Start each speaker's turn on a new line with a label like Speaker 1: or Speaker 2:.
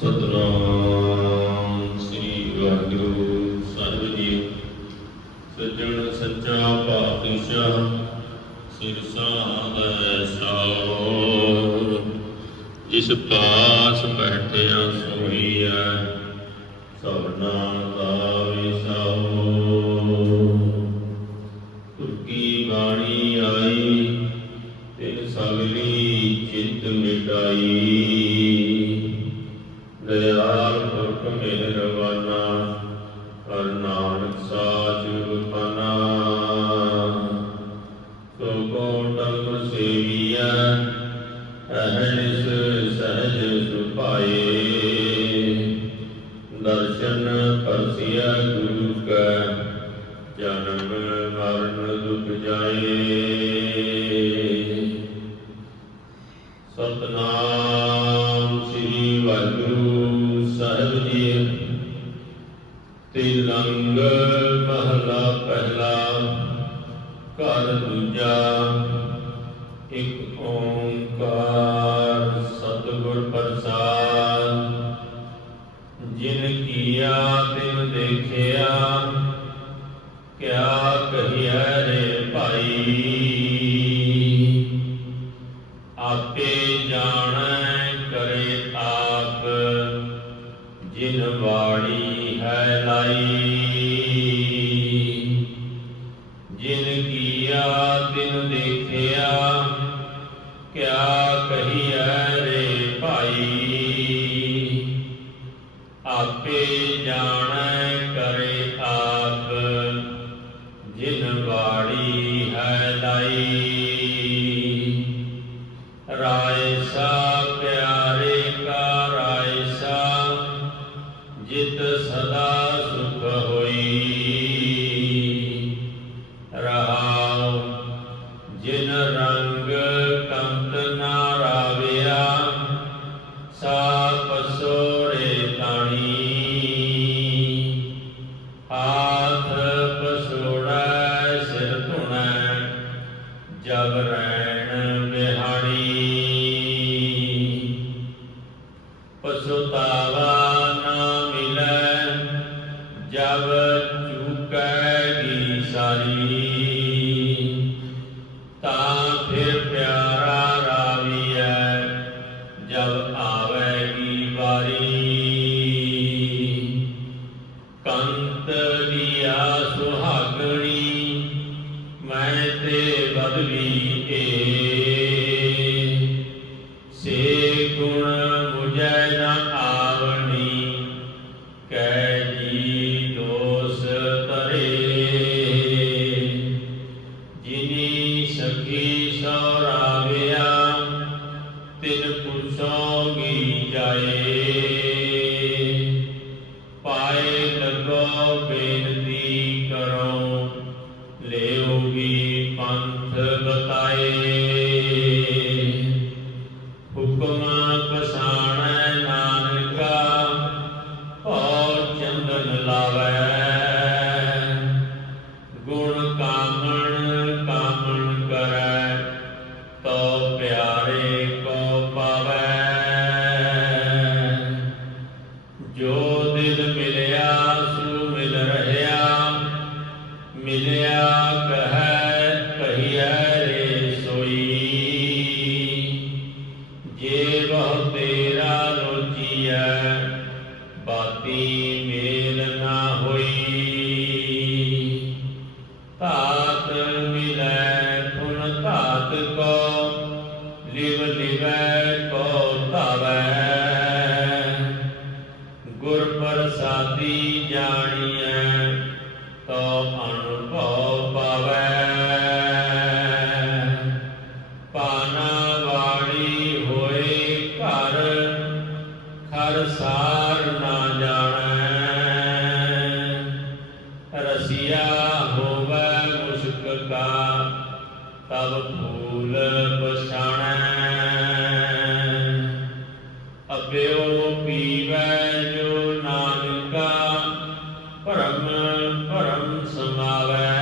Speaker 1: ਸਤਨਾਮ ਸ੍ਰੀ ਵਾਹਿਗੁਰੂ ਸਾਹਿਬ ਜੀ। ਸੱਜਣ ਸੱਚਾ ਪਾਤਸ਼ਾਹ ਸਿਰਸਾ ਦਾ ਸਾਰ। ਜਿਸ ਪਾਸ ਬੈਠਿਆ ਸੋਈਐ ਸਭਨਾ ਦਾ ਵਿਸਾਓ ਤੁਰਕੀ ਬਾਣੀ ਆਈ, ਤਿਨ ਸਗਲੀ ਚਿੰਤ ਮਿਟਾਈ। ਪੁਰਖ ਮਿਹਰਬਾਨਾ ਹਰ ਨਾਨਕ ਸਾਚ ਬਖਾਨਾ ਸੋ ਕੋ ਸੇਵੀਐ ਅਹਨਿਸ ਸਹਜ ਸੁਭਾਏ। ਦਰਸ਼ਨ ਪਰਸਿਆ ਗੁਰੂ ਕੈ, ਜਨਮ ਮਰਨ ਦੁਖ ਜਾਏ। ਸਤਨਾਮ ਸਾਹਿਬ ਜੀ ਤਿਲੰਗ ਮਹਲਾ ਪਹਿਲਾ, ਘਰ ਦੂਜਾ, ਇੱਕ ਓੰਕਾਰ ਸਤਿਗੁਰ ਪ੍ਰਸਾਦ। ਜਿਨ ਕੀਆ ਤਿਨ ਦੇਖਿਆ, ਕਿਆ ਕਹੀਐ ਜਿਨ ਹੈ ਲਾਈ। ਜਿਨ ਕੀਆ ਤਿਨ ਦੇਖਿਆ ਕਿਆ ਜਿਤ ਸਦਾ ਸੁਖ ਹੋਈ। ਰਹਾਉ ਜਿਨ ਰੰਗ ਕੰਤ ਨਾ ਰਾਵਿਆ ਸਾ ਪਸੋਰੇ ਤਾਣੀ। ਹਾਥ ਪਸੋੜੈ, ਸਿਰ ਧੁਣੈ, ਜਬ ਜਬ ਚੁਕੈਗੀ ਸਾਰੀ ਤਾਂ ਫਿਰ ਪਿਆਰਾ ਰਾਵੀਐ, ਜਬ ਆਵੇਗੀ ਵਾਰੀ। ਕੰਤ ਦੀਆਂ ਸੁਹਾਗਣੀ, ਮੈਂ ਤੇ ਬਦਲੀ ਏ। ਜਾਏ ਜੋ ਦਿਲ ਮਿਲਿਆ, ਸੂ ਮਿਲ ਰਹਿਆ ਮਿਲਿਆ ਕਹੈ, ਕਹੀਐ ਰੇ ਸੋਈ। ਜੇ ਬਹੁ ਤੇਰਾ ਲੋਚੀਐ ਬਾਤੀ ਮੇਲ ਨਾ ਹੋਈ। ਧਾਤ ਮਿਲੈ ਫੁਨ ਧਾਤ ਕੋ, ਲਿਵ ਪ੍ਰਸਾਦੀ ਜਾਣੀਐ, ਤੋ ਅਨੁਭਵ ਪਾਵੈ। ਪਾਨਾ ਵਾੜੀ ਹੋਏ ਘਰ ਖਰ ਸਾਰ ਨਾ ਜਾਣੈ। ਰਸੀਆ ਹੋਵੇ ਮੁਸ਼ਕ ਕਾ ਤਬ ਭੂਲ ਪਛਾਣੈ। ਭਰਮ ਭਰਮ ਸਮਾਵੈ